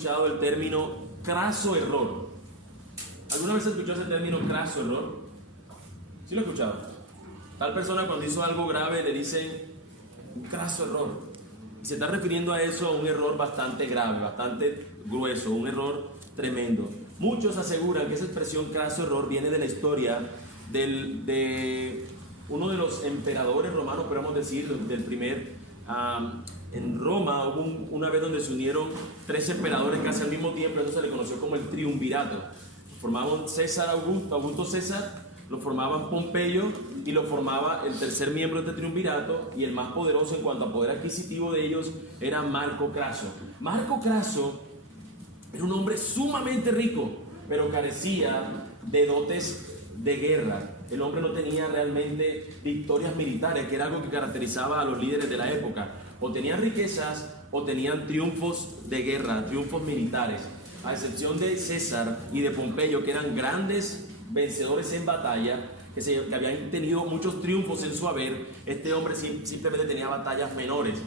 escuchado el término craso error? ¿Alguna vez escuchó ese término craso error? ¿Sí lo he escuchado? Tal persona cuando hizo algo grave le dicen un craso error. Y se está refiriendo a eso, a un error bastante grave, bastante grueso, un error tremendo. Muchos aseguran que esa expresión craso error viene de la historia de uno de los emperadores romanos, podemos decir, del primer. En Roma hubo una vez donde se unieron 3 emperadores casi al mismo tiempo, eso se le conoció como el triunvirato. Formaban Augusto César, lo formaban Pompeyo y lo formaba el tercer miembro de este triunvirato, y el más poderoso en cuanto a poder adquisitivo de ellos era Marco Craso. Marco Craso era un hombre sumamente rico, pero carecía de dotes de guerra. El hombre no tenía realmente victorias militares, que era algo que caracterizaba a los líderes de la época. O tenían riquezas o tenían triunfos de guerra, triunfos militares. A excepción de César y de Pompeyo, que eran grandes vencedores en batalla, que habían tenido muchos triunfos en su haber, este hombre simplemente tenía batallas menores.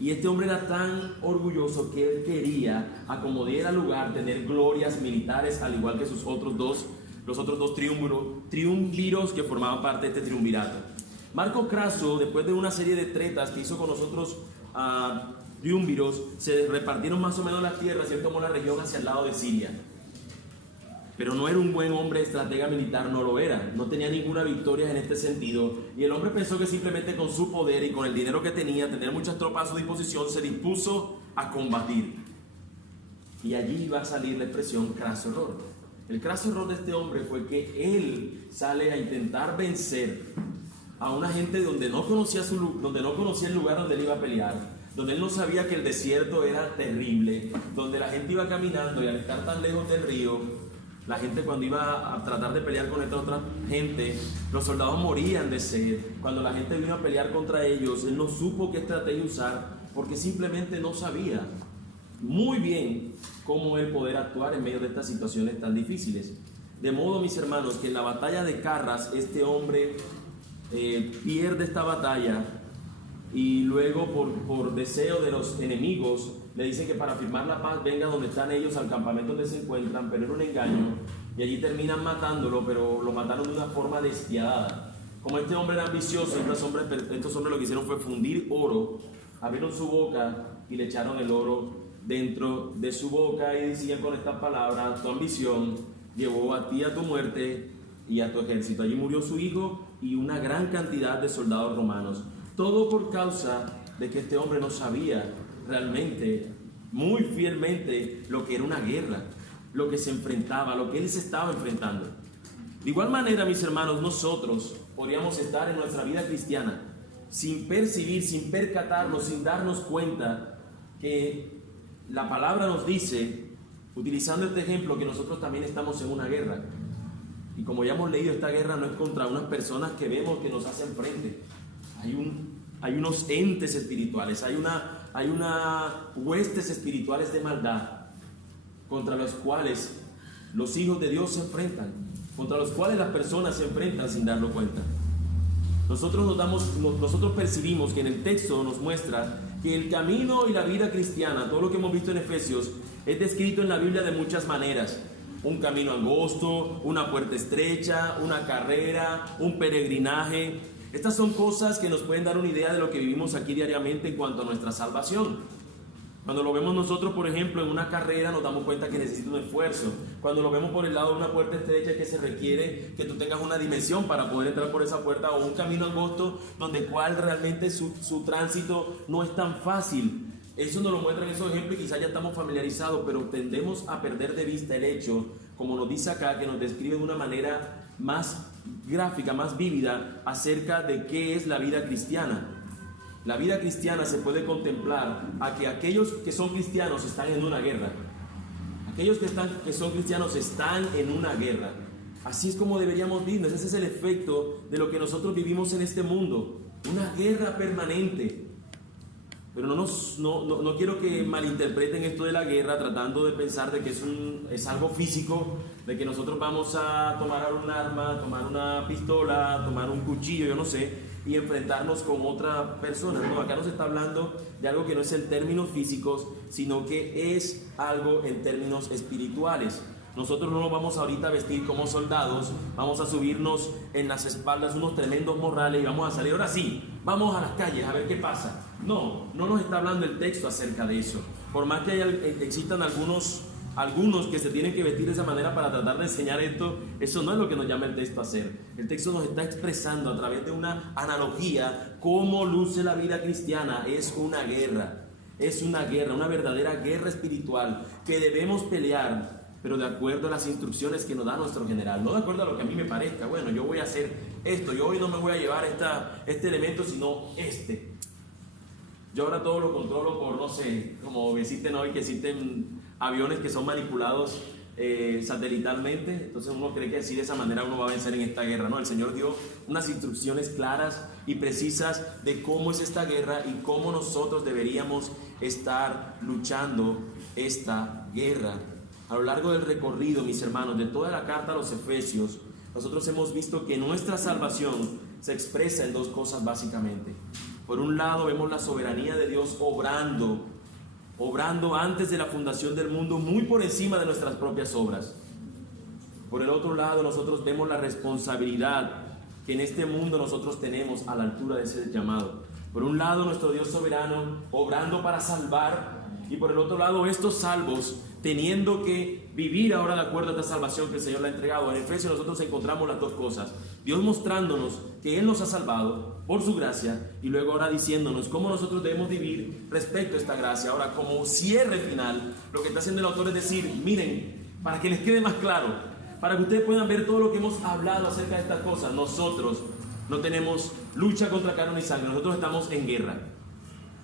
Y este hombre era tan orgulloso que él quería, a como diera lugar, tener glorias militares, al igual que los otros dos triunviros que formaban parte de este triunvirato. Marco Craso, después de una serie de tretas que hizo con los otros triunviros, se repartieron más o menos las tierras y él tomó la región hacia el lado de Siria. Pero no era un buen hombre, estratega militar no lo era, no tenía ninguna victoria en este sentido, y el hombre pensó que simplemente con su poder y con el dinero que tenía, tener muchas tropas a su disposición, se dispuso a combatir. Y allí iba a salir la expresión craso error. El craso error de este hombre fue que él sale a intentar vencer a una gente donde no conocía el lugar donde él iba a pelear, donde él no sabía que el desierto era terrible, donde la gente iba caminando y al estar tan lejos del río, la gente cuando iba a tratar de pelear con esta otra gente, los soldados morían de sed. Cuando la gente vino a pelear contra ellos, él no supo qué estrategia usar porque simplemente no sabía muy bien cómo él poder actuar en medio de estas situaciones tan difíciles. De modo, mis hermanos, que en la batalla de Carras este hombre pierde esta batalla y luego por deseo de los enemigos le dicen que para firmar la paz venga donde están ellos, al campamento donde se encuentran, pero era un engaño, y allí terminan matándolo, pero lo mataron de una forma despiadada. Como este hombre era ambicioso, estos hombres lo que hicieron fue fundir oro, abrieron su boca y le echaron el oro dentro de su boca y decían con estas palabras: tu ambición llevó a ti a tu muerte y a tu ejército. Allí murió su hijo y una gran cantidad de soldados romanos. Todo por causa de que este hombre no sabía realmente, muy fielmente, lo que era una guerra, lo que se enfrentaba, lo que él se estaba enfrentando. De igual manera, mis hermanos, nosotros podríamos estar en nuestra vida cristiana sin percibir, sin percatarnos, sin darnos cuenta que la palabra nos dice, utilizando este ejemplo, que nosotros también estamos en una guerra. Y como ya hemos leído, esta guerra no es contra unas personas que vemos que nos hacen frente. Hay unos entes espirituales, hay una huestes espirituales de maldad contra los cuales los hijos de Dios se enfrentan, contra los cuales las personas se enfrentan sin darlo cuenta. Nosotros percibimos que en el texto nos muestra que el camino y la vida cristiana, todo lo que hemos visto en Efesios, es descrito en la Biblia de muchas maneras. Un camino angosto, una puerta estrecha, una carrera, un peregrinaje. Estas son cosas que nos pueden dar una idea de lo que vivimos aquí diariamente en cuanto a nuestra salvación. Cuando lo vemos nosotros, por ejemplo, en una carrera, nos damos cuenta que necesita un esfuerzo. Cuando lo vemos por el lado de una puerta estrecha, que se requiere que tú tengas una dimensión para poder entrar por esa puerta, o un camino angosto donde cual realmente su tránsito no es tan fácil. Eso nos lo muestran esos ejemplos y quizás ya estamos familiarizados, pero tendemos a perder de vista el hecho, como nos dice acá, que nos describe de una manera más gráfica, más vívida, acerca de qué es la vida cristiana. La vida cristiana se puede contemplar a que aquellos que son cristianos están en una guerra. Aquellos que son cristianos están en una guerra. Así es como deberíamos vivir. Ese es el efecto de lo que nosotros vivimos en este mundo. Una guerra permanente. Pero no quiero que malinterpreten esto de la guerra tratando de pensar de que es algo físico, de que nosotros vamos a tomar un arma, tomar una pistola, tomar un cuchillo, yo no sé, y enfrentarnos con otra persona. No, acá nos está hablando de algo que no es en términos físicos, sino que es algo en términos espirituales. Nosotros no nos vamos ahorita a vestir como soldados, vamos a subirnos en las espaldas unos tremendos morrales y vamos a salir, ahora sí, vamos a las calles a ver qué pasa. No, no nos está hablando el texto acerca de eso. Por más que existan algunos que se tienen que vestir de esa manera para tratar de enseñar esto, eso no es lo que nos llama el texto a hacer. El texto nos está expresando a través de una analogía cómo luce la vida cristiana. Es una guerra, una verdadera guerra espiritual que debemos pelear, pero de acuerdo a las instrucciones que nos da nuestro general, no de acuerdo a lo que a mí me parezca. Bueno, yo voy a hacer esto, yo hoy no me voy a llevar este elemento, sino este. Yo ahora todo lo controlo por, no sé, como existen hoy, que existen aviones que son manipulados satelitalmente. Entonces uno cree que así de esa manera uno va a vencer en esta guerra. No, el Señor dio unas instrucciones claras y precisas de cómo es esta guerra y cómo nosotros deberíamos estar luchando esta guerra. A lo largo del recorrido, mis hermanos, de toda la carta a los Efesios, nosotros hemos visto que nuestra salvación se expresa en dos cosas básicamente. Por un lado, vemos la soberanía de Dios obrando antes de la fundación del mundo, muy por encima de nuestras propias obras. Por el otro lado, nosotros vemos la responsabilidad que en este mundo nosotros tenemos a la altura de ese llamado. Por un lado, nuestro Dios soberano obrando para salvar, y por el otro lado, estos salvos teniendo que vivir ahora de acuerdo a esta salvación que el Señor le ha entregado. En Efesios nosotros encontramos las dos cosas: Dios mostrándonos que Él nos ha salvado por su gracia, y luego ahora diciéndonos cómo nosotros debemos vivir respecto a esta gracia. Ahora, como cierre final, lo que está haciendo el autor es decir, miren, para que les quede más claro, para que ustedes puedan ver todo lo que hemos hablado acerca de estas cosas, nosotros no tenemos lucha contra carne ni sangre, nosotros estamos en guerra.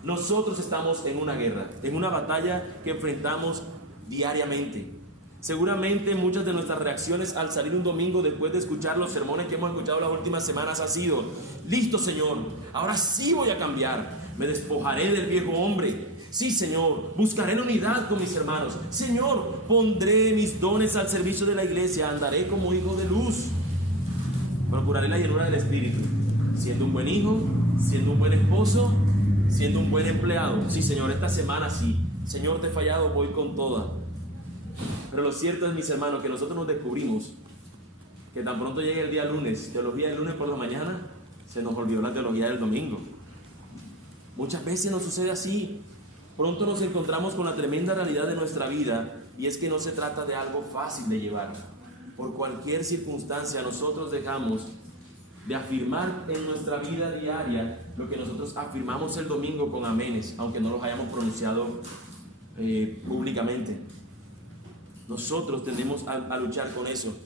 Nosotros estamos en una guerra, en una batalla que enfrentamos diariamente. Seguramente muchas de nuestras reacciones al salir un domingo después de escuchar los sermones que hemos escuchado las últimas semanas ha sido: listo, Señor, ahora sí voy a cambiar, me despojaré del viejo hombre. Sí, Señor, buscaré la unidad con mis hermanos. Señor, pondré mis dones al servicio de la iglesia, andaré como hijo de luz, procuraré la llenura del Espíritu, siendo un buen hijo, siendo un buen esposo, siendo un buen empleado. Sí, Señor, esta semana sí. Señor, te he fallado, voy con toda. Pero lo cierto es, mis hermanos, que nosotros nos descubrimos que tan pronto llegue el día lunes, teología del lunes por la mañana, se nos olvidó la teología del domingo. Muchas veces nos sucede así. Pronto nos encontramos con la tremenda realidad de nuestra vida, y es que no se trata de algo fácil de llevar. Por cualquier circunstancia nosotros dejamos de afirmar en nuestra vida diaria lo que nosotros afirmamos el domingo con amenes, aunque no los hayamos pronunciado públicamente. Nosotros tendemos a luchar con eso.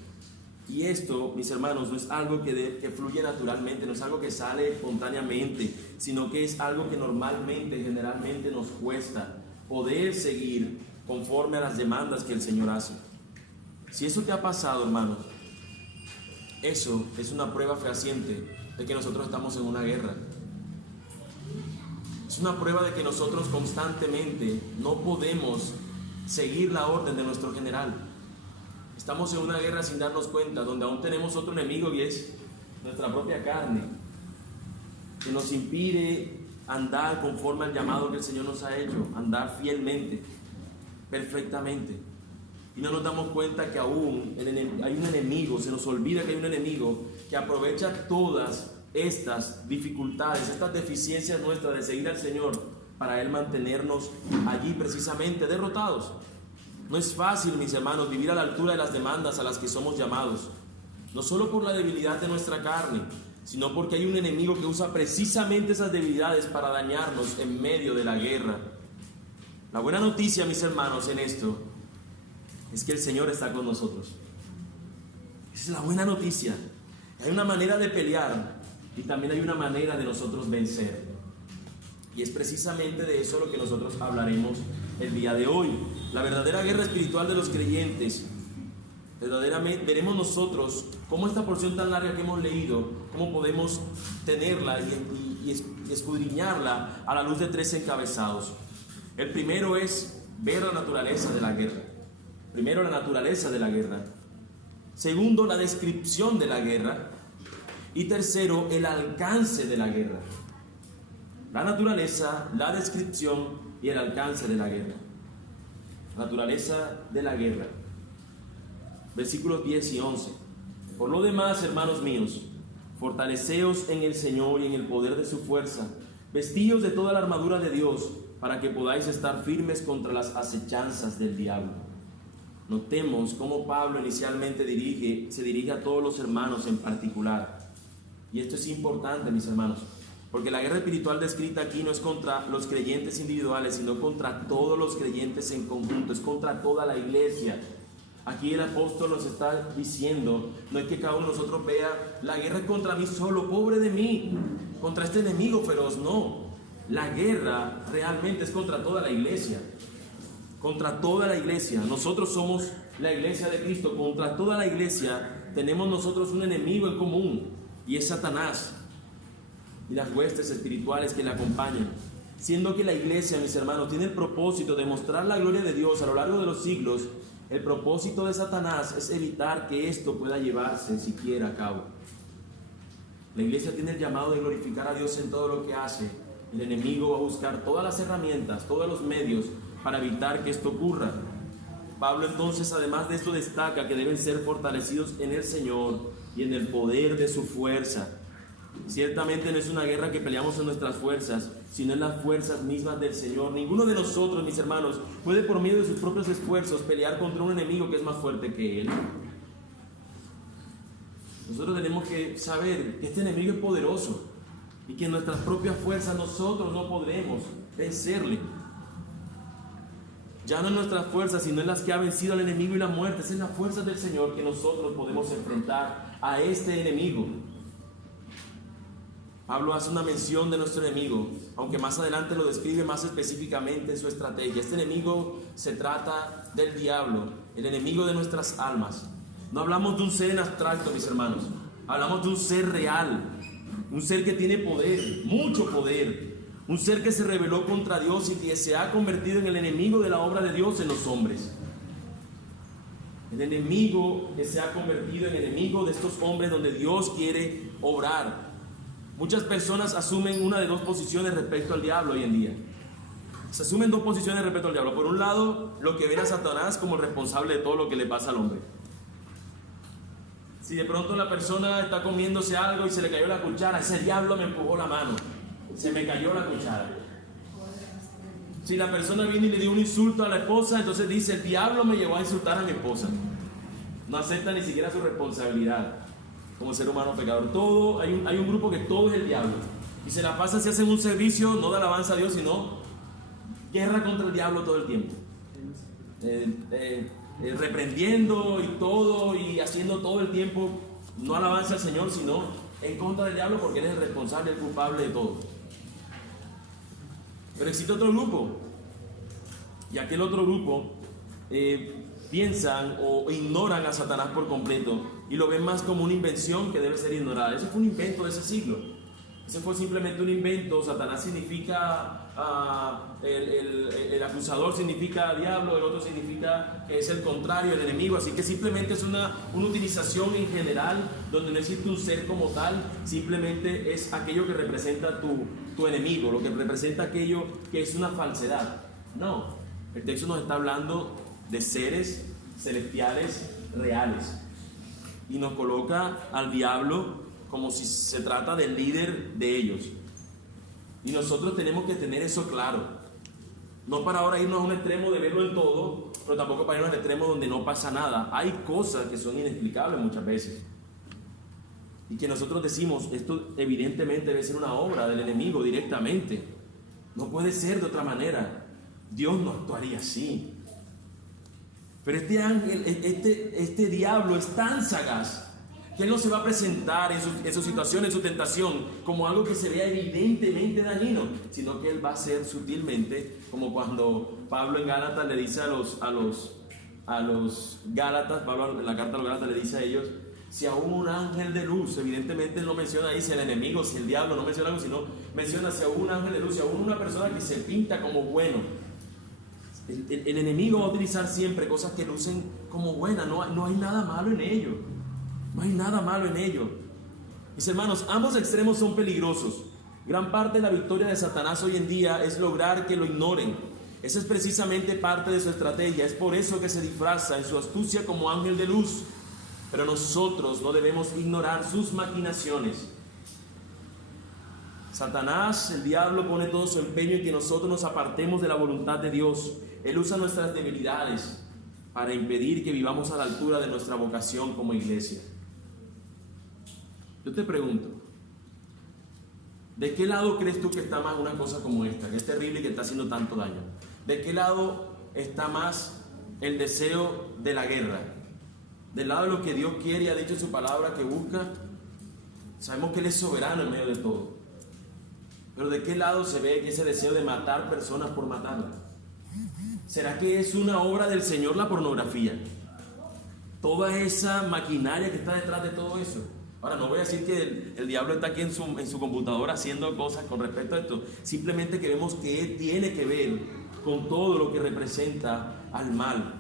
Y esto, mis hermanos, no es algo que fluye naturalmente, no es algo que sale espontáneamente, sino que es algo que normalmente, generalmente nos cuesta poder seguir conforme a las demandas que el Señor hace. Si eso te ha pasado, hermano, eso es una prueba fehaciente de que nosotros estamos en una guerra. Es una prueba de que nosotros constantemente no podemos seguir la orden de nuestro general. Estamos en una guerra sin darnos cuenta, donde aún tenemos otro enemigo, y es nuestra propia carne, que nos impide andar conforme al llamado que el Señor nos ha hecho, andar fielmente, perfectamente. Y no nos damos cuenta que aún hay un enemigo, se nos olvida que hay un enemigo que aprovecha todas estas dificultades, estas deficiencias nuestras de seguir al Señor, para Él mantenernos allí precisamente derrotados. No es fácil, mis hermanos, vivir a la altura de las demandas a las que somos llamados, no solo por la debilidad de nuestra carne, sino porque hay un enemigo que usa precisamente esas debilidades para dañarnos en medio de la guerra. La buena noticia, mis hermanos, en esto es que el Señor está con nosotros. Esa es la buena noticia. Hay una manera de pelear y también hay una manera de nosotros vencer. Y es precisamente de eso lo que nosotros hablaremos el día de hoy. La verdadera guerra espiritual de los creyentes. Verdaderamente veremos nosotros cómo esta porción tan larga que hemos leído, cómo podemos tenerla y escudriñarla a la luz de tres encabezados. El primero es ver la naturaleza de la guerra. Primero, la naturaleza de la guerra. Segundo, la descripción de la guerra. Y tercero, el alcance de la guerra. La naturaleza, la descripción y el alcance de la guerra. Naturaleza de la guerra. Versículos 10 y 11. Por lo demás, hermanos míos, fortaleceos en el Señor y en el poder de su fuerza. Vestíos de toda la armadura de Dios, para que podáis estar firmes contra las acechanzas del diablo. Notemos cómo Pablo inicialmente se dirige a todos los hermanos en particular. Y esto es importante, mis hermanos, porque la guerra espiritual descrita aquí no es contra los creyentes individuales, sino contra todos los creyentes en conjunto, es contra toda la iglesia. Aquí el apóstol nos está diciendo, no es que cada uno de nosotros vea, la guerra es contra mí solo, pobre de mí, contra este enemigo feroz, no. La guerra realmente es contra toda la iglesia, contra toda la iglesia. Nosotros somos la iglesia de Cristo, contra toda la iglesia tenemos nosotros un enemigo en común, y es Satanás y las huestes espirituales que le acompañan. Siendo que la iglesia, mis hermanos, tiene el propósito de mostrar la gloria de Dios a lo largo de los siglos, el propósito de Satanás es evitar que esto pueda llevarse siquiera a cabo. La iglesia tiene el llamado de glorificar a Dios en todo lo que hace. El enemigo va a buscar todas las herramientas, todos los medios para evitar que esto ocurra. Pablo entonces, además de esto, destaca que deben ser fortalecidos en el Señor y en el poder de su fuerza. Ciertamente no es una guerra que peleamos en nuestras fuerzas, sino en las fuerzas mismas del Señor. Ninguno de nosotros, mis hermanos, puede por medio de sus propios esfuerzos pelear contra un enemigo que es más fuerte que él. Nosotros tenemos que saber que este enemigo es poderoso y que en nuestras propias fuerzas nosotros no podremos vencerle. Ya no en nuestras fuerzas, sino en las que ha vencido al enemigo y la muerte. Es en las fuerzas del Señor que nosotros podemos enfrentar a este enemigo. Pablo hace una mención de nuestro enemigo, aunque más adelante lo describe más específicamente en su estrategia. Este enemigo se trata del diablo, el enemigo de nuestras almas. No hablamos de un ser en abstracto, mis hermanos. Hablamos de un ser real, un ser que tiene poder, mucho poder. Un ser que se rebeló contra Dios y que se ha convertido en el enemigo de la obra de Dios en los hombres. El enemigo que se ha convertido en enemigo de estos hombres donde Dios quiere obrar. Muchas personas asumen una de dos posiciones respecto al diablo hoy en día. Se asumen dos posiciones respecto al diablo. Por un lado, lo que ven a Satanás como responsable de todo lo que le pasa al hombre. Si de pronto la persona está comiéndose algo y se le cayó la cuchara, ese diablo me empujó la mano, se me cayó la cuchara. Si la persona viene y le dio un insulto a la esposa, entonces dice, el diablo me llevó a insultar a mi esposa. No acepta ni siquiera su responsabilidad como ser humano pecador. Hay un grupo que todo es el diablo. Y se la pasan, si hacen un servicio, no de alabanza a Dios, sino guerra contra el diablo todo el tiempo. Reprendiendo y todo, y haciendo todo el tiempo, no alabanza al Señor, sino en contra del diablo, porque Él es el responsable, el culpable de todo. Pero existe otro grupo, y aquel otro grupo piensan o ignoran a Satanás por completo y lo ven más como una invención que debe ser ignorada. Ese fue un invento de ese siglo. Ese fue simplemente un invento. Satanás significa, el acusador significa diablo, el otro significa que es el contrario, el enemigo. Así que simplemente es una utilización en general donde no existe un ser como tal, simplemente es aquello que representa tu enemigo, lo que representa aquello que es una falsedad. No, el texto nos está hablando de seres celestiales reales y nos coloca al diablo como si se trata del líder de ellos. Y nosotros tenemos que tener eso claro. No para ahora irnos a un extremo de verlo en todo, pero tampoco para irnos al extremo donde no pasa nada. Hay cosas que son inexplicables muchas veces. Y que nosotros decimos, esto evidentemente debe ser una obra del enemigo directamente. No puede ser de otra manera. Dios no actuaría así. Pero este ángel, este diablo es tan sagaz que él no se va a presentar en su situación, en su tentación, como algo que se vea evidentemente dañino, sino que él va a ser sutilmente, como cuando Pablo en Gálatas le dice a los Gálatas, Pablo en la carta a los Gálatas le dice a ellos, si aún un ángel de luz, evidentemente él no menciona ahí si el enemigo, si el diablo, no menciona algo, sino menciona si aún un ángel de luz, si aún una persona que se pinta como bueno. El enemigo va a utilizar siempre cosas que lucen como buenas, no hay nada malo en ello. No hay nada malo en ello. Mis hermanos, ambos extremos son peligrosos. Gran parte de la victoria de Satanás hoy en día es lograr que lo ignoren. Esa es precisamente parte de su estrategia. Es por eso que se disfraza en su astucia como ángel de luz. Pero nosotros no debemos ignorar sus maquinaciones. Satanás, el diablo, pone todo su empeño en que nosotros nos apartemos de la voluntad de Dios. Él usa nuestras debilidades para impedir que vivamos a la altura de nuestra vocación como iglesia. Yo te pregunto, ¿de qué lado crees tú que está más una cosa como esta, que es terrible y que está haciendo tanto daño? ¿De qué lado está más el deseo de la guerra? ¿Del lado de lo que Dios quiere y ha dicho en su palabra que busca? Sabemos que Él es soberano en medio de todo. Pero ¿de qué lado se ve que ese deseo de matar personas por matarlas? ¿Será que es una obra del Señor la pornografía? Toda esa maquinaria que está detrás de todo eso. Ahora, no voy a decir que el diablo está aquí en su computadora haciendo cosas con respecto a esto. Simplemente que vemos que él tiene que ver con todo lo que representa al mal.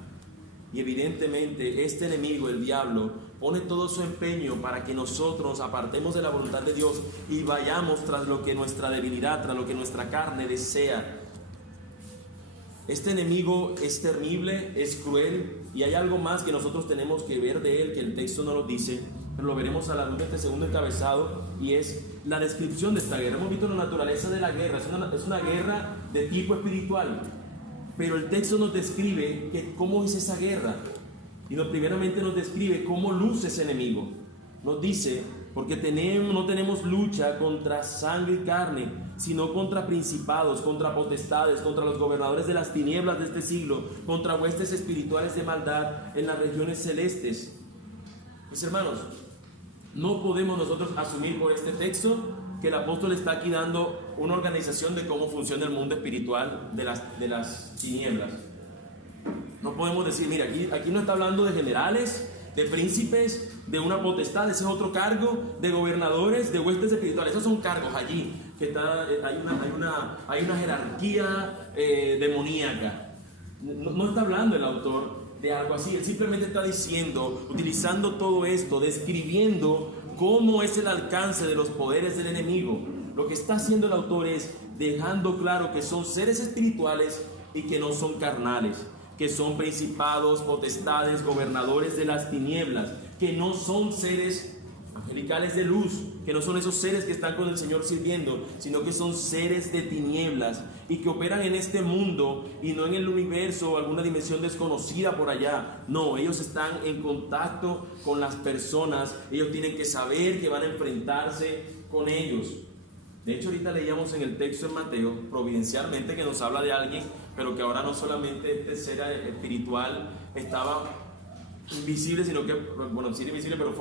Y evidentemente este enemigo, el diablo, pone todo su empeño para que nosotros nos apartemos de la voluntad de Dios y vayamos tras lo que nuestra debilidad, tras lo que nuestra carne desea. Este enemigo es terrible, es cruel, y hay algo más que nosotros tenemos que ver de él, que el texto no lo dice, pero lo veremos a la luz de este segundo encabezado, y es la descripción de esta guerra. Hemos visto la naturaleza de la guerra, es una guerra de tipo espiritual, pero el texto nos describe cómo es esa guerra, y primeramente nos describe cómo luce ese enemigo. Nos dice, porque no tenemos lucha contra sangre y carne, sino contra principados, contra potestades, contra los gobernadores de las tinieblas de este siglo, contra huestes espirituales de maldad en las regiones celestes. Mis hermanos, no podemos nosotros asumir por este texto que el apóstol está aquí dando una organización de cómo funciona el mundo espiritual de las tinieblas. No podemos decir, mira, aquí no está hablando de generales, de príncipes, de una potestad, ese es otro cargo, de gobernadores, de huestes espirituales. Esos son cargos allí, que hay una jerarquía demoníaca. No está hablando el autor de algo así, él simplemente está diciendo, utilizando todo esto, describiendo cómo es el alcance de los poderes del enemigo. Lo que está haciendo el autor es dejando claro que son seres espirituales y que no son carnales, que son principados, potestades, gobernadores de las tinieblas, que no son seres angelicales de luz, que no son esos seres que están con el Señor sirviendo, sino que son seres de tinieblas y que operan en este mundo y no en el universo o alguna dimensión desconocida por allá. No, ellos están en contacto con las personas, ellos tienen que saber que van a enfrentarse con ellos. De hecho, ahorita leíamos en el texto en Mateo, providencialmente, que nos habla de alguien, pero que ahora no solamente este ser espiritual estaba invisible, sino que, bueno, sí invisible, pero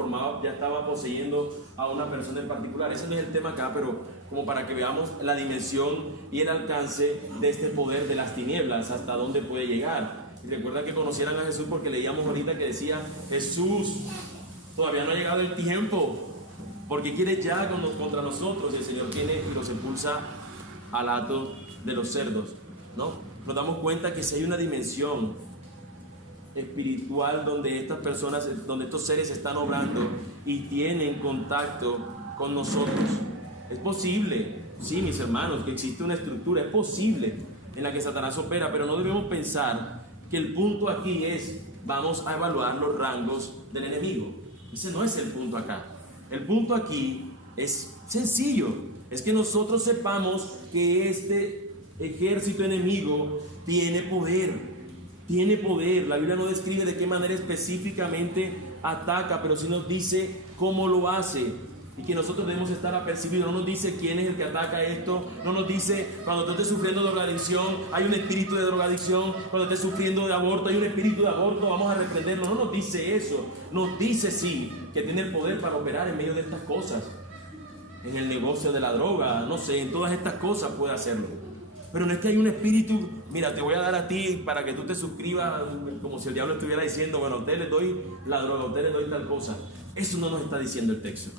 ya estaba poseyendo a una persona en particular. Ese no es el tema acá, pero como para que veamos la dimensión y el alcance de este poder de las tinieblas, hasta dónde puede llegar. Y recuerda que conocieran a Jesús porque leíamos ahorita que decía, Jesús, todavía no ha llegado el tiempo, porque quiere ya contra nosotros. Y el Señor viene y los expulsa al hato de los cerdos, ¿no? Nos damos cuenta que si hay una dimensión espiritual donde estas personas, donde estos seres están obrando y tienen contacto con nosotros. Es posible, sí, mis hermanos, que existe una estructura, es posible en la que Satanás opera, pero no debemos pensar que el punto aquí es, vamos a evaluar los rangos del enemigo. Ese no es el punto acá. El punto aquí es sencillo, es que nosotros sepamos que este ejército enemigo tiene poder. Tiene poder. La Biblia no describe de qué manera específicamente ataca, pero sí nos dice cómo lo hace y que nosotros debemos estar apercibidos. No nos dice quién es el que ataca esto, no nos dice cuando tú estés sufriendo de drogadicción hay un espíritu de drogadicción, cuando estés sufriendo de aborto hay un espíritu de aborto, vamos a reprenderlo. No nos dice eso, nos dice sí que tiene el poder para operar en medio de estas cosas, en el negocio de la droga, no sé, en todas estas cosas puede hacerlo. Pero no es que hay un espíritu, mira, te voy a dar a ti para que tú te suscribas, como si el diablo estuviera diciendo, bueno, a usted le doy la droga, a usted le doy tal cosa. Eso no nos está diciendo el texto.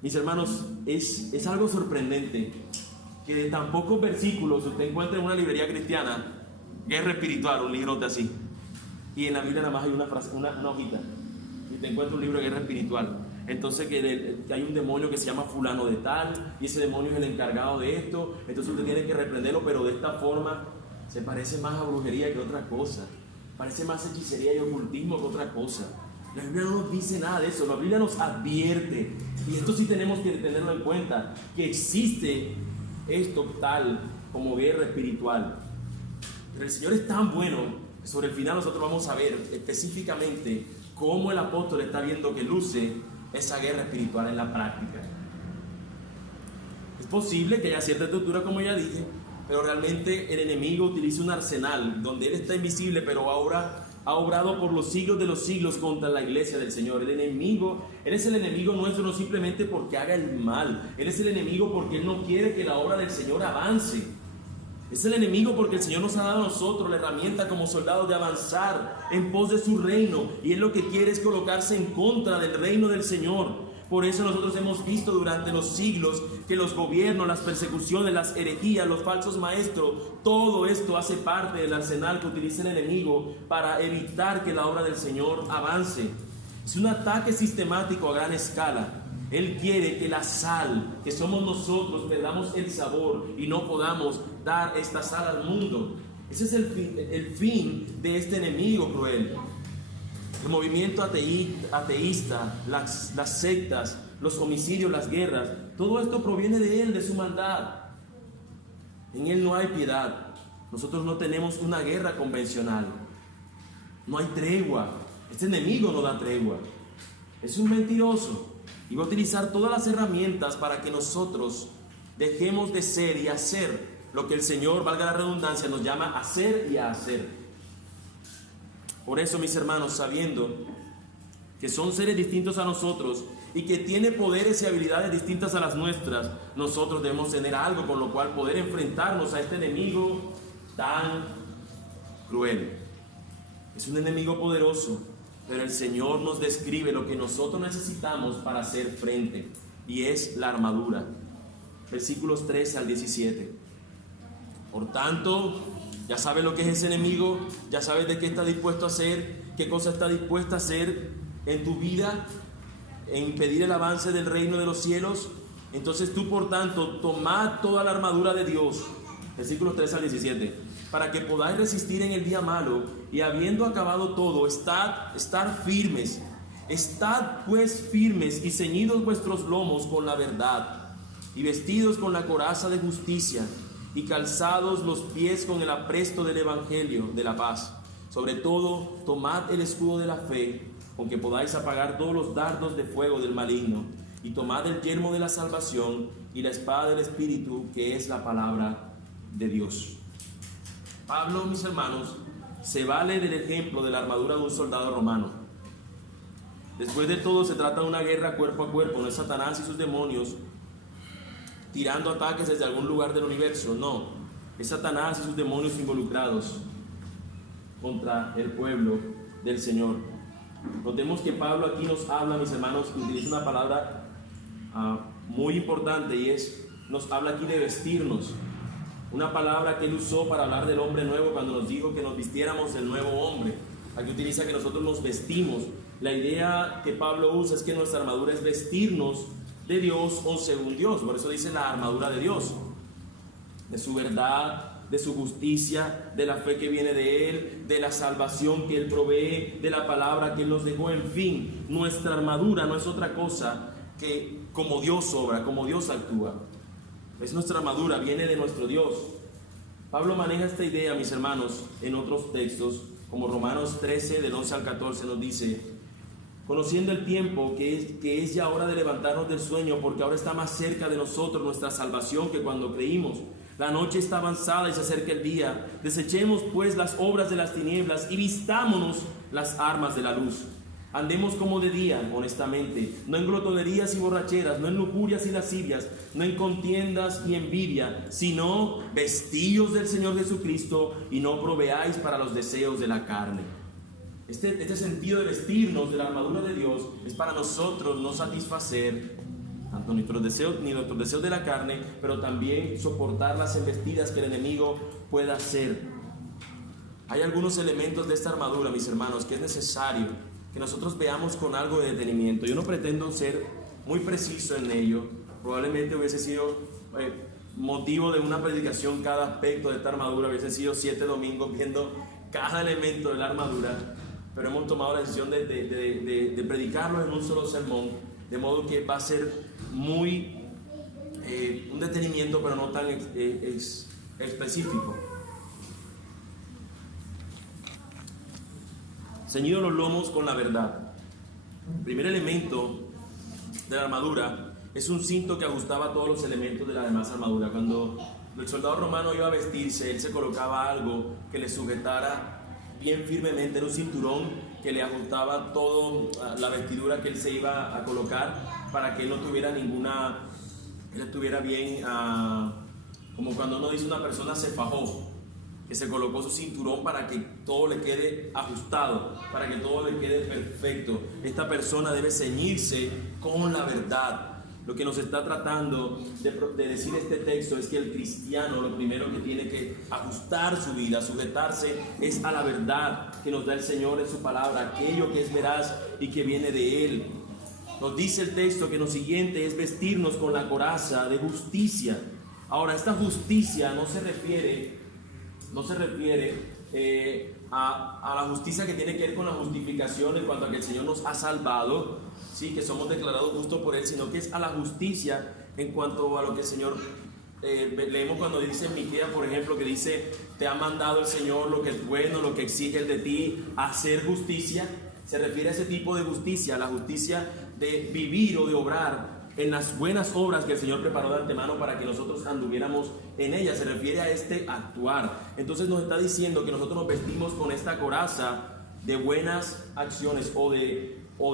Mis hermanos, es algo sorprendente que de tan pocos versículos usted encuentra en una librería cristiana, guerra espiritual, un librote así, y en la Biblia nada más hay una hojita, y te encuentra un libro de guerra espiritual. entonces que hay un demonio que se llama fulano de tal, y ese demonio es el encargado de esto, entonces usted tiene que reprenderlo, pero de esta forma se parece más a brujería que otra cosa, parece más hechicería y ocultismo que otra cosa. La Biblia no nos dice nada de eso, la Biblia nos advierte, y esto sí tenemos que tenerlo en cuenta, que existe esto tal como guerra espiritual. Pero el Señor es tan bueno que sobre el final nosotros vamos a ver específicamente cómo el apóstol está viendo que luce esa guerra espiritual en la práctica. Es posible que haya cierta estructura, como ya dije, pero realmente el enemigo utiliza un arsenal donde él está invisible, pero ahora ha obrado por los siglos de los siglos contra la iglesia del Señor. El enemigo, Él es el enemigo nuestro no simplemente porque haga el mal, Él es el enemigo porque Él no quiere que la obra del Señor avance. Es el enemigo porque el Señor nos ha dado a nosotros la herramienta como soldados de avanzar en pos de su reino, y Él lo que quiere es colocarse en contra del reino del Señor. Por eso nosotros hemos visto durante los siglos que los gobiernos, las persecuciones, las herejías, los falsos maestros, todo esto hace parte del arsenal que utiliza el enemigo para evitar que la obra del Señor avance. Es un ataque sistemático a gran escala. Él quiere que la sal, que somos nosotros, perdamos el sabor y no podamos dar esta sal al mundo. Ese es el fin de este enemigo cruel. El movimiento ateísta, las sectas, los homicidios, las guerras, todo esto proviene de él, de su maldad. En él no hay piedad. Nosotros no tenemos una guerra convencional. No hay tregua. Este enemigo no da tregua. Es un mentiroso y va a utilizar todas las herramientas para que nosotros dejemos de ser y hacer lo que el Señor, valga la redundancia, nos llama a hacer y a hacer. Por eso, mis hermanos, sabiendo que son seres distintos a nosotros y que tiene poderes y habilidades distintas a las nuestras, nosotros debemos tener algo con lo cual poder enfrentarnos a este enemigo tan cruel. Es un enemigo poderoso, pero el Señor nos describe lo que nosotros necesitamos para hacer frente, y es la armadura. Versículos 13 al 17. Por tanto, ya sabes lo que es ese enemigo, ya sabes de qué está dispuesto a hacer, qué cosa está dispuesta a hacer en tu vida, en impedir el avance del reino de los cielos. Entonces tú, por tanto, tomad toda la armadura de Dios, versículos 3 al 17, para que podáis resistir en el día malo, y habiendo acabado todo, estar firmes. Estad pues firmes y ceñidos vuestros lomos con la verdad, y vestidos con la coraza de justicia, y calzados los pies con el apresto del evangelio de la paz. Sobre todo, tomad el escudo de la fe, con que podáis apagar todos los dardos de fuego del maligno, y tomad el yelmo de la salvación y la espada del Espíritu, que es la palabra de Dios. Pablo, mis hermanos, se vale del ejemplo de la armadura de un soldado romano. Después de todo, se trata de una guerra cuerpo a cuerpo, no es Satanás y sus demonios tirando ataques desde algún lugar del universo, no, es Satanás y sus demonios involucrados contra el pueblo del Señor. Notemos que Pablo aquí nos habla, mis hermanos, utiliza una palabra muy importante, y nos habla aquí de vestirnos, una palabra que él usó para hablar del hombre nuevo cuando nos dijo que nos vistiéramos del nuevo hombre. Aquí utiliza que nosotros nos vestimos. La idea que Pablo usa es que nuestra armadura es vestirnos de Dios o según Dios. Por eso dice la armadura de Dios, de su verdad, de su justicia, de la fe que viene de Él, de la salvación que Él provee, de la palabra que Él nos dejó. En fin, nuestra armadura no es otra cosa que como Dios obra, como Dios actúa. Es nuestra armadura, viene de nuestro Dios. Pablo maneja esta idea, mis hermanos, en otros textos, como Romanos 13, del 11 al 14, nos dice: conociendo el tiempo que es ya hora de levantarnos del sueño, porque ahora está más cerca de nosotros nuestra salvación que cuando creímos. La noche está avanzada y se acerca el día. Desechemos pues las obras de las tinieblas y vistámonos las armas de la luz. Andemos como de día, honestamente, no en glotonerías y borracheras, no en lujurias y lascivias, no en contiendas y envidia, sino vestidos del Señor Jesucristo, y no proveáis para los deseos de la carne. Este sentido de vestirnos de la armadura de Dios es para nosotros no satisfacer tanto nuestros deseos de la carne, pero también soportar las embestidas que el enemigo pueda hacer. Hay algunos elementos de esta armadura, mis hermanos, que es necesario que nosotros veamos con algo de detenimiento. Yo no pretendo ser muy preciso en ello, probablemente hubiese sido motivo de una predicación cada aspecto de esta armadura, hubiese sido 7 domingos viendo cada elemento de la armadura, pero hemos tomado la decisión de predicarlo en un solo sermón, de modo que va a ser muy un detenimiento, pero no tan específico. Ceñidos los lomos con la verdad. El primer elemento de la armadura es un cinto que ajustaba todos los elementos de la demás armadura. Cuando el soldado romano iba a vestirse, él se colocaba algo que le sujetara bien firmemente, era un cinturón que le ajustaba toda la vestidura que él se iba a colocar para que él no tuviera ninguna, él estuviera bien, como cuando uno dice una persona se fajó, que se colocó su cinturón para que todo le quede ajustado, para que todo le quede perfecto. Esta persona debe ceñirse con la verdad. Lo que nos está tratando de decir este texto es que el cristiano lo primero que tiene que ajustar su vida, sujetarse, es a la verdad que nos da el Señor en su palabra, aquello que es veraz y que viene de Él. Nos dice el texto que lo siguiente es vestirnos con la coraza de justicia. Ahora, esta justicia no se refiere a la justicia que tiene que ver con la justificación en cuanto a que el Señor nos ha salvado, sí, que somos declarados justos por Él, sino que es a la justicia en cuanto a lo que el Señor, leemos cuando dice en Miqueas, por ejemplo, que dice, te ha mandado el Señor lo que es bueno, lo que exige Él de ti, hacer justicia. Se refiere a ese tipo de justicia, la justicia de vivir o de obrar en las buenas obras que el Señor preparó de antemano para que nosotros anduviéramos en ellas. Se refiere a este actuar. Entonces nos está diciendo que nosotros nos vestimos con esta coraza de buenas acciones o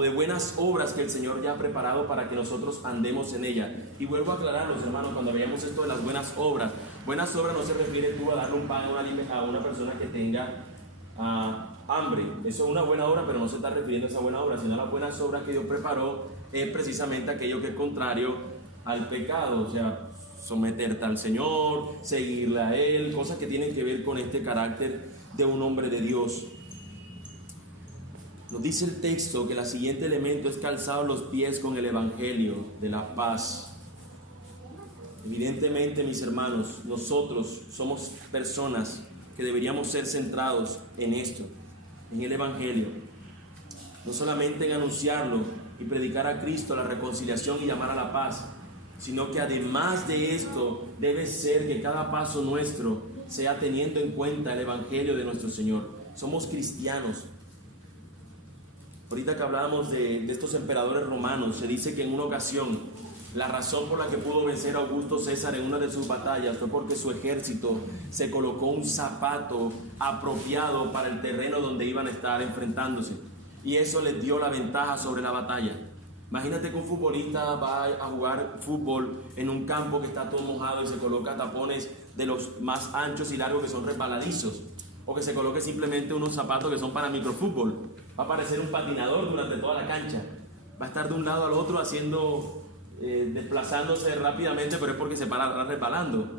de buenas obras que el Señor ya ha preparado para que nosotros andemos en ella. Y vuelvo a aclararlos, hermanos, cuando veamos esto de las buenas obras no se refiere tú a darle un pan a una persona que tenga hambre. Eso es una buena obra, pero no se está refiriendo a esa buena obra, sino a las buenas obras que Dios preparó, es precisamente aquello que es contrario al pecado, o sea, someterte al Señor, seguirle a Él, cosas que tienen que ver con este carácter de un hombre de Dios. Nos dice el texto que el siguiente elemento es calzado los pies con el evangelio de la paz. Evidentemente, mis hermanos, nosotros somos personas que deberíamos ser centrados en esto, en el evangelio, no solamente en anunciarlo y predicar a Cristo, la reconciliación y llamar a la paz, sino que además de esto debe ser que cada paso nuestro sea teniendo en cuenta el evangelio de nuestro Señor. Somos cristianos. Ahorita que hablábamos de estos emperadores romanos, se dice que en una ocasión la razón por la que pudo vencer a Augusto César en una de sus batallas fue porque su ejército se colocó un zapato apropiado para el terreno donde iban a estar enfrentándose, y eso les dio la ventaja sobre la batalla. Imagínate que un futbolista va a jugar fútbol en un campo que está todo mojado y se coloca tapones de los más anchos y largos que son resbaladizos, o que se coloque simplemente unos zapatos que son para microfútbol. Va a parecer un patinador durante toda la cancha, va a estar de un lado al otro desplazándose rápidamente, pero es porque se para resbalando.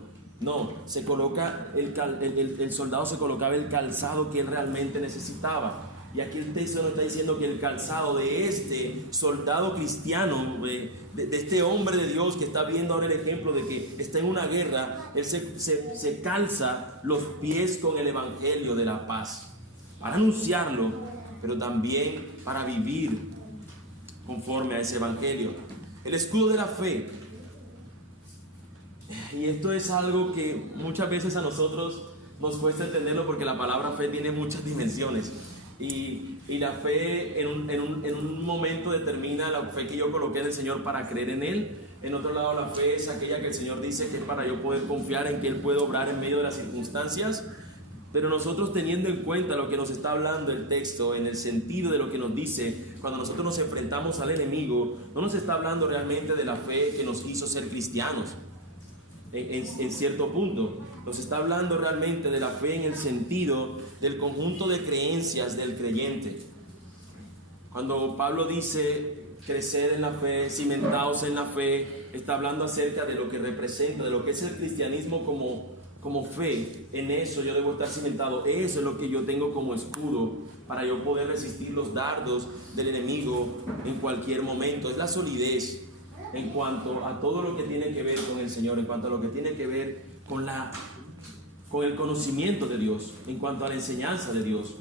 No, se coloca el soldado se colocaba el calzado que él realmente necesitaba. Y aquí el texto nos está diciendo que el calzado de este soldado cristiano, de este hombre de Dios que está viendo ahora el ejemplo de que está en una guerra, él se calza los pies con el evangelio de la paz, para anunciarlo, pero también para vivir conforme a ese evangelio. El escudo de la fe. Y esto es algo que muchas veces a nosotros nos cuesta entenderlo, porque la palabra fe tiene muchas dimensiones. Y la fe en un momento determina la fe que yo coloqué en el Señor para creer en Él. En otro lado, la fe es aquella que el Señor dice que es para yo poder confiar en que Él puede obrar en medio de las circunstancias. Pero nosotros, teniendo en cuenta lo que nos está hablando el texto, en el sentido de lo que nos dice, cuando nosotros nos enfrentamos al enemigo, no nos está hablando realmente de la fe que nos hizo ser cristianos, en cierto punto. Nos está hablando realmente de la fe en el sentido del conjunto de creencias del creyente. Cuando Pablo dice crecer en la fe, cimentados en la fe, está hablando acerca de lo que representa, de lo que es el cristianismo como fe, en eso yo debo estar cimentado. Eso es lo que yo tengo como escudo para yo poder resistir los dardos del enemigo en cualquier momento. Es la solidez en cuanto a todo lo que tiene que ver con el Señor, en cuanto a lo que tiene que ver con el conocimiento de Dios, en cuanto a la enseñanza de Dios.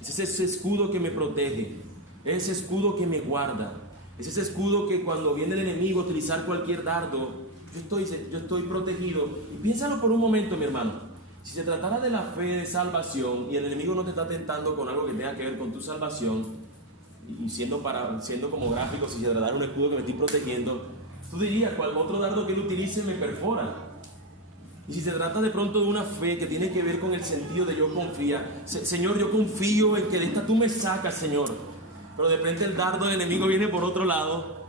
Es ese escudo que me protege, es ese escudo que me guarda, es ese escudo que cuando viene el enemigo a utilizar cualquier dardo, yo estoy protegido. Y piénsalo por un momento, mi hermano. Si se tratara de la fe de salvación y el enemigo no te está tentando con algo que tenga que ver con tu salvación, y siendo como gráfico, si se tratara de un escudo que me estoy protegiendo, tú dirías, cual otro dardo que él utilice me perfora. Y si se trata de pronto de una fe que tiene que ver con el sentido de yo confía, Señor, yo confío en que de esta tú me sacas, Señor, pero de repente el dardo del enemigo viene por otro lado,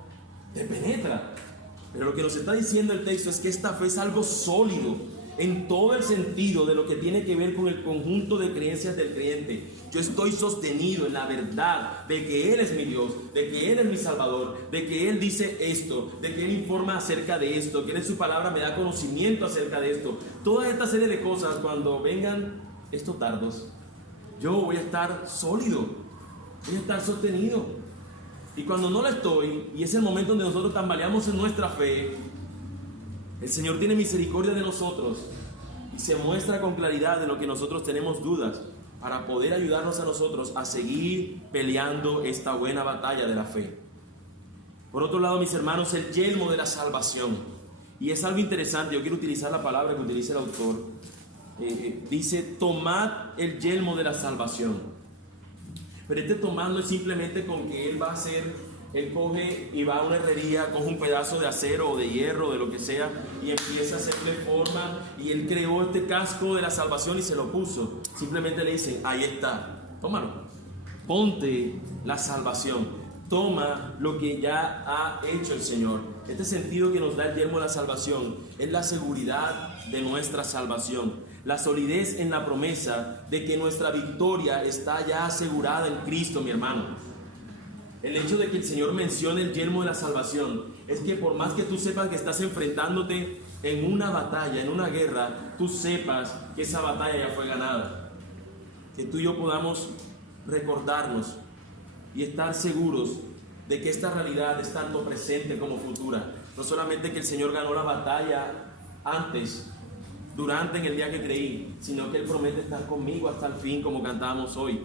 te penetra. Pero lo que nos está diciendo el texto es que esta fe es algo sólido en todo el sentido de lo que tiene que ver con el conjunto de creencias del creyente. Yo estoy sostenido en la verdad de que Él es mi Dios, de que Él es mi Salvador, de que Él dice esto, de que Él informa acerca de esto, que Él en su palabra me da conocimiento acerca de esto. Toda esta serie de cosas, cuando vengan estos dardos, yo voy a estar sólido, voy a estar sostenido. Y cuando no lo estoy, y es el momento donde nosotros tambaleamos en nuestra fe, el Señor tiene misericordia de nosotros y se muestra con claridad en lo que nosotros tenemos dudas para poder ayudarnos a nosotros a seguir peleando esta buena batalla de la fe. Por otro lado, mis hermanos, el yelmo de la salvación. Y es algo interesante, yo quiero utilizar la palabra que utiliza el autor. Dice, tomad el yelmo de la salvación. Pero este tomando es simplemente con que él va a hacer, él coge y va a una herrería, coge un pedazo de acero o de hierro, de lo que sea, y empieza a hacerle forma, y él creó este casco de la salvación y se lo puso. Simplemente le dicen, ahí está, tómalo, ponte la salvación, toma lo que ya ha hecho el Señor. Este sentido que nos da el yelmo de la salvación es la seguridad de nuestra salvación. La solidez en la promesa de que nuestra victoria está ya asegurada en Cristo, mi hermano. El hecho de que el Señor mencione el yelmo de la salvación es que por más que tú sepas que estás enfrentándote en una batalla, en una guerra, tú sepas que esa batalla ya fue ganada. Que tú y yo podamos recordarnos y estar seguros de que esta realidad es tanto presente como futura. No solamente que el Señor ganó la batalla antes, durante, en el día que creí, sino que Él promete estar conmigo hasta el fin, como cantábamos hoy.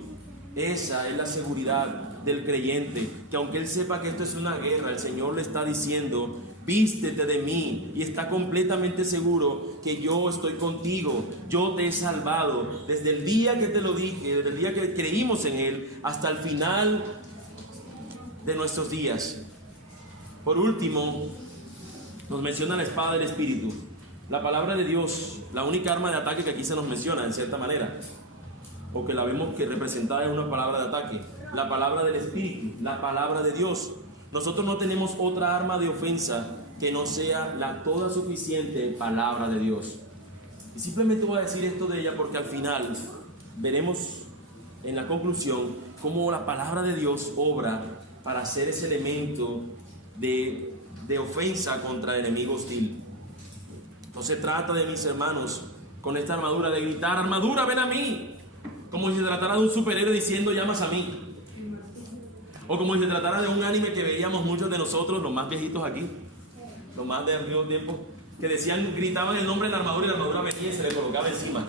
Esa es la seguridad del creyente, que aunque él sepa que esto es una guerra, el Señor le está diciendo, vístete de mí, y está completamente seguro que yo estoy contigo, yo te he salvado, desde el día que te lo dije, desde el día que creímos en Él, hasta el final de nuestros días. Por último, nos menciona la espada del Espíritu. La palabra de Dios, la única arma de ataque que aquí se nos menciona en cierta manera, o que la vemos que representada es una palabra de ataque, la palabra del Espíritu, la palabra de Dios. Nosotros no tenemos otra arma de ofensa que no sea la toda suficiente palabra de Dios. Y simplemente voy a decir esto de ella porque al final veremos en la conclusión cómo la palabra de Dios obra para ser ese elemento de ofensa contra el enemigo hostil. No se trata de, mis hermanos, con esta armadura de gritar, armadura, ven a mí, como si se tratara de un superhéroe diciendo, llamas a mí. O como si se tratara de un anime que veíamos muchos de nosotros, los más viejitos aquí, los más de antiguo tiempo, que decían, gritaban el nombre de la armadura y la armadura venía y se le colocaba encima.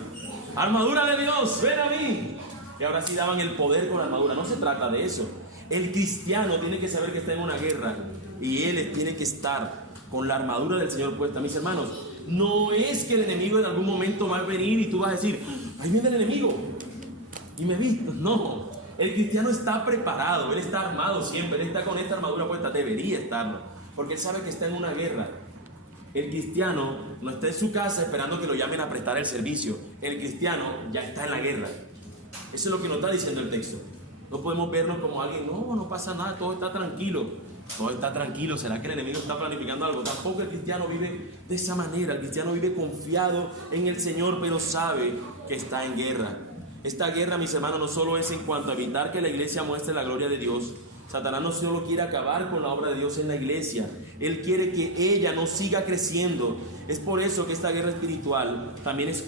Armadura de Dios, ven a mí. Y ahora sí daban el poder con la armadura. No se trata de eso. El cristiano tiene que saber que está en una guerra y él tiene que estar con la armadura del Señor puesta. Mis hermanos, no es que el enemigo en algún momento va a venir y tú vas a decir, ahí viene el enemigo y me vi. No, el cristiano está preparado, él está armado siempre, él está con esta armadura puesta, debería estarlo, porque él sabe que está en una guerra. El cristiano no está en su casa esperando que lo llamen a prestar el servicio. El cristiano ya está en la guerra. Eso es lo que nos está diciendo el texto. No podemos vernos como alguien, no pasa nada, todo está tranquilo. Todo está tranquilo, ¿será que el enemigo está planificando algo? Tampoco el cristiano vive de esa manera. El cristiano vive confiado en el Señor, pero sabe que está en guerra. Esta guerra, mis hermanos, no solo es en cuanto a evitar que la iglesia muestre la gloria de Dios, Satanás no solo quiere acabar con la obra de Dios en la iglesia, él quiere que ella no siga creciendo. Es por eso que esta guerra espiritual también es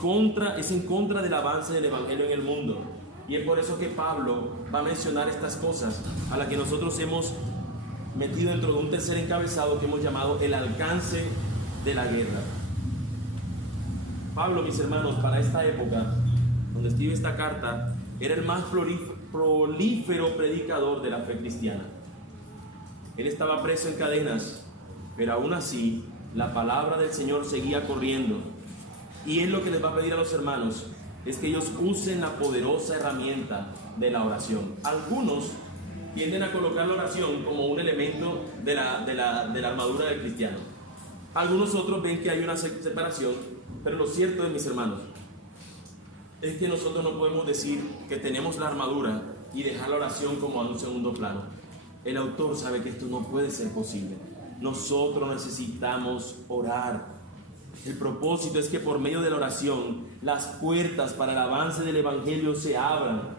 en contra del avance del evangelio en el mundo. Y es por eso que Pablo va a mencionar estas cosas, a las que nosotros hemos metido dentro de un tercer encabezado que hemos llamado el alcance de la guerra. Pablo, mis hermanos, para esta época, donde escribe esta carta, era el más prolífero predicador de la fe cristiana. Él estaba preso en cadenas, pero aún así la palabra del Señor seguía corriendo. Y él lo que les va a pedir a los hermanos es que ellos usen la poderosa herramienta de la oración. Algunos tienden a colocar la oración como un elemento de la armadura del cristiano. Algunos otros ven que hay una separación, pero lo cierto es, mis hermanos, es que nosotros no podemos decir que tenemos la armadura y dejar la oración como a un segundo plano. El autor sabe que esto no puede ser posible. Nosotros necesitamos orar. El propósito es que por medio de la oración las puertas para el avance del evangelio se abran,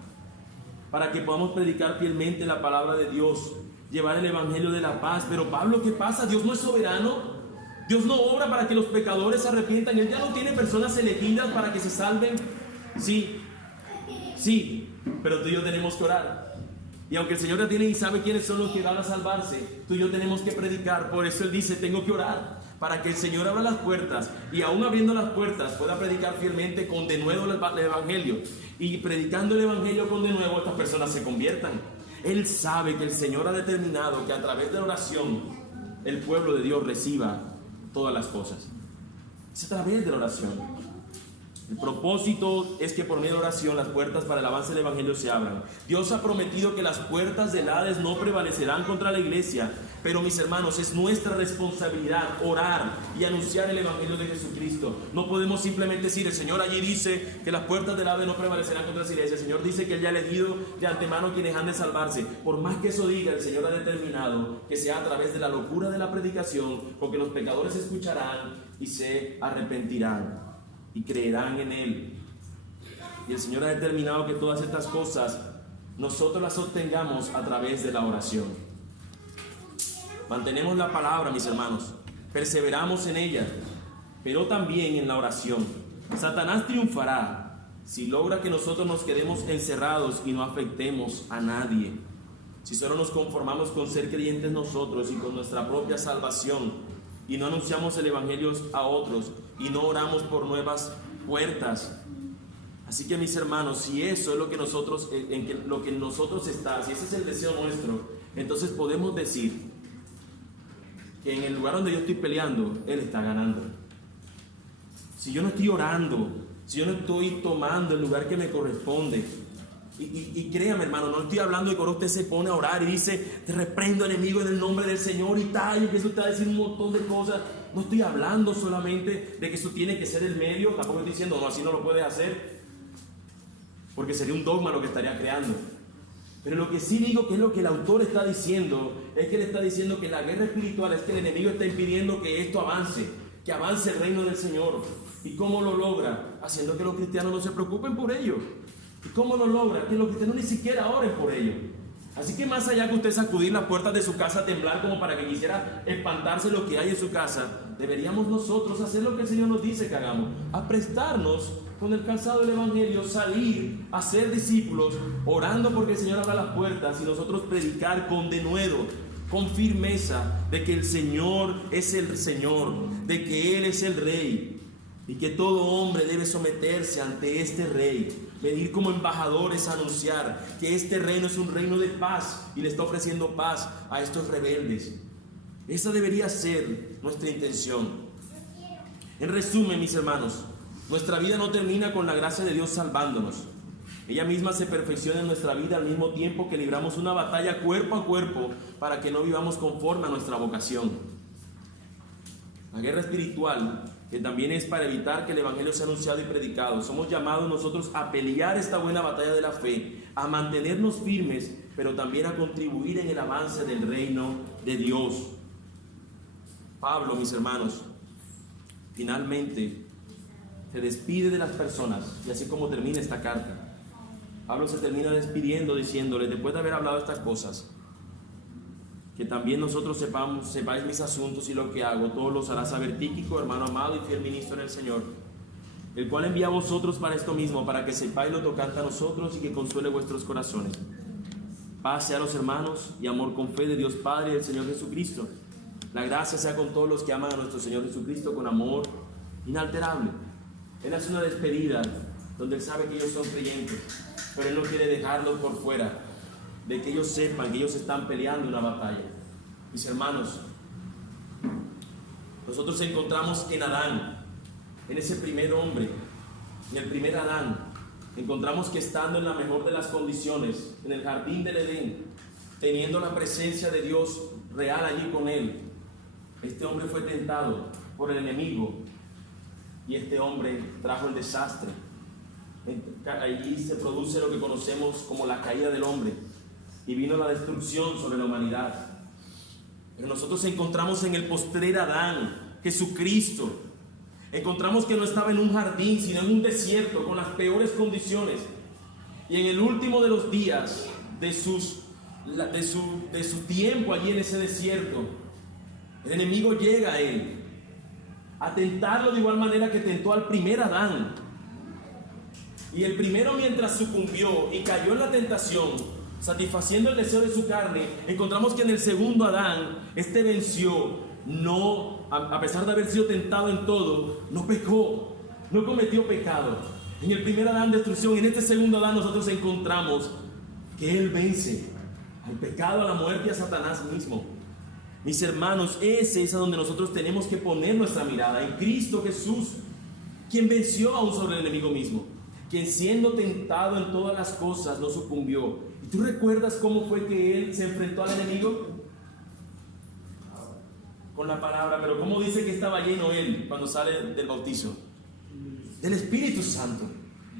para que podamos predicar fielmente la palabra de Dios, llevar el evangelio de la paz. Pero Pablo, ¿qué pasa? ¿Dios no es soberano? ¿Dios no obra para que los pecadores se arrepientan? ¿Él ya no tiene personas elegidas para que se salven? Sí, pero tú y yo tenemos que orar. Y aunque el Señor ya tiene y sabe quiénes son los que van a salvarse, tú y yo tenemos que predicar. Por eso Él dice, tengo que orar, para que el Señor abra las puertas, y aún abriendo las puertas pueda predicar fielmente con denuedo el evangelio. Y predicando el evangelio con denuedo, estas personas se conviertan. Él sabe que el Señor ha determinado que a través de la oración el pueblo de Dios reciba todas las cosas. Es a través de la oración. El propósito es que por medio de oración las puertas para el avance del evangelio se abran. Dios ha prometido que las puertas del Hades no prevalecerán contra la iglesia, pero mis hermanos, es nuestra responsabilidad orar y anunciar el evangelio de Jesucristo. No podemos simplemente decir, el Señor allí dice que las puertas del Hades no prevalecerán contra la iglesia. El Señor dice que Él ya ha elegido de antemano quienes han de salvarse. Por más que eso diga, el Señor ha determinado que sea a través de la locura de la predicación, porque los pecadores escucharán y se arrepentirán y creerán en Él. Y el Señor ha determinado que todas estas cosas nosotros las obtengamos a través de la oración. Mantenemos la palabra, mis hermanos, perseveramos en ella, pero también en la oración. Satanás triunfará si logra que nosotros nos quedemos encerrados y no afectemos a nadie. Si solo nos conformamos con ser creyentes nosotros y con nuestra propia salvación, y no anunciamos el evangelio a otros, y no oramos por nuevas puertas. Así que, mis hermanos, si eso es lo que nosotros, lo que en nosotros está, si ese es el deseo nuestro, entonces podemos decir que en el lugar donde yo estoy peleando, Él está ganando. Si yo no estoy orando, si yo no estoy tomando el lugar que me corresponde, y créame, hermano, no estoy hablando de que ahora usted se pone a orar y dice, te reprendo, enemigo, en el nombre del Señor y tal, y empieza usted a decir un montón de cosas. No estoy hablando solamente de que eso tiene que ser el medio. Tampoco estoy diciendo, no, así no lo puedes hacer, porque sería un dogma lo que estaría creando. Pero lo que sí digo, que es lo que el autor está diciendo, es que él está diciendo que la guerra espiritual es que el enemigo está impidiendo que esto avance, que avance el reino del Señor. ¿Y cómo lo logra? Haciendo que los cristianos no se preocupen por ello. ¿Y cómo lo logra? Que los cristianos ni siquiera oren por ello. Así que más allá que usted sacudir las puertas de su casa a temblar como para que quisiera espantarse lo que hay en su casa, deberíamos nosotros hacer lo que el Señor nos dice que hagamos: aprestarnos con el calzado del evangelio, salir a ser discípulos, orando porque el Señor abra las puertas, y nosotros predicar con denuedo, con firmeza, de que el Señor es el Señor, de que Él es el Rey, y que todo hombre debe someterse ante este Rey, venir como embajadores a anunciar que este reino es un reino de paz y le está ofreciendo paz a estos rebeldes. Esa debería ser nuestra intención. En resumen, mis hermanos, nuestra vida no termina con la gracia de Dios salvándonos. Ella misma se perfecciona en nuestra vida al mismo tiempo que libramos una batalla cuerpo a cuerpo para que no vivamos conforme a nuestra vocación. La guerra espiritual, que también es para evitar que el evangelio sea anunciado y predicado. Somos llamados nosotros a pelear esta buena batalla de la fe, a mantenernos firmes, pero también a contribuir en el avance del reino de Dios. Pablo, mis hermanos, finalmente se despide de las personas, y así como termina esta carta, Pablo se termina despidiendo diciéndole, después de haber hablado estas cosas, que también nosotros sepáis mis asuntos y lo que hago. Todo los hará saber Tíquico, hermano amado y fiel ministro en el Señor, el cual envía a vosotros para esto mismo, para que sepáis lo tocante a nosotros y que consuele vuestros corazones. Paz sea a los hermanos y amor con fe de Dios Padre y del Señor Jesucristo. La gracia sea con todos los que aman a nuestro Señor Jesucristo con amor inalterable. Él hace una despedida donde Él sabe que ellos son creyentes, pero Él no quiere dejarlos por fuera, de que ellos sepan que ellos están peleando una batalla. Mis hermanos, nosotros encontramos en Adán, en ese primer hombre, en el primer Adán, encontramos que estando en la mejor de las condiciones, en el jardín del Edén, teniendo la presencia de Dios real allí con él, este hombre fue tentado por el enemigo y este hombre trajo el desastre. Allí se produce lo que conocemos como la caída del hombre y vino la destrucción sobre la humanidad. Pero nosotros encontramos en el postrer Adán, Jesucristo. Encontramos que no estaba en un jardín, sino en un desierto con las peores condiciones. Y en el último de los días de su tiempo allí en ese desierto, el enemigo llega a él a tentarlo de igual manera que tentó al primer Adán. Y el primero, mientras sucumbió y cayó en la tentación, satisfaciendo el deseo de su carne, encontramos que en el segundo Adán, este venció, a pesar de haber sido tentado en todo, no pecó, no cometió pecado. En el primer Adán, destrucción. En este segundo Adán nosotros encontramos que Él vence al pecado, a la muerte y a Satanás mismo. Mis hermanos, ese es a donde nosotros tenemos que poner nuestra mirada, en Cristo Jesús, quien venció aún sobre el enemigo mismo, quien siendo tentado en todas las cosas no sucumbió. ¿Y tú recuerdas cómo fue que Él se enfrentó al enemigo? Con la palabra. Pero ¿cómo dice que estaba lleno Él cuando sale del bautizo? Del Espíritu Santo.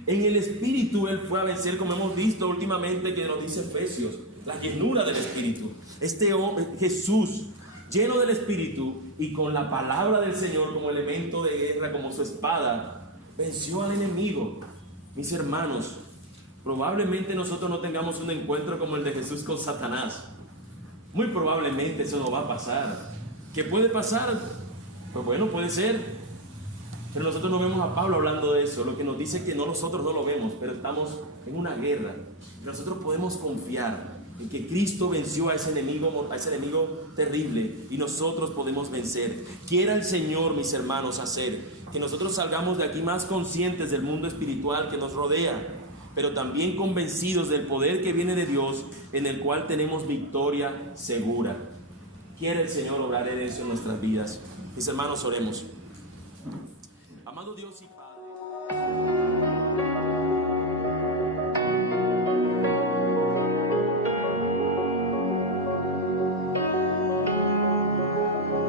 En el Espíritu Él fue a vencer, como hemos visto últimamente que nos dice Efesios, la llenura del Espíritu. Este hombre, Jesús, lleno del Espíritu y con la palabra del Señor como elemento de guerra, como su espada, venció al enemigo. Mis hermanos, probablemente nosotros no tengamos un encuentro como el de Jesús con Satanás. Muy probablemente eso no va a pasar. ¿Qué puede pasar? Pues bueno, puede ser. Pero nosotros no vemos a Pablo hablando de eso, lo que nos dice que nosotros no lo vemos, pero estamos en una guerra. Nosotros podemos confiar en que Cristo venció a ese enemigo terrible y nosotros podemos vencer. Quiera el Señor, mis hermanos, hacer que nosotros salgamos de aquí más conscientes del mundo espiritual que nos rodea, pero también convencidos del poder que viene de Dios, en el cual tenemos victoria segura. Quiere el Señor obrar en eso en nuestras vidas. Mis hermanos, oremos. Amado Dios y Padre.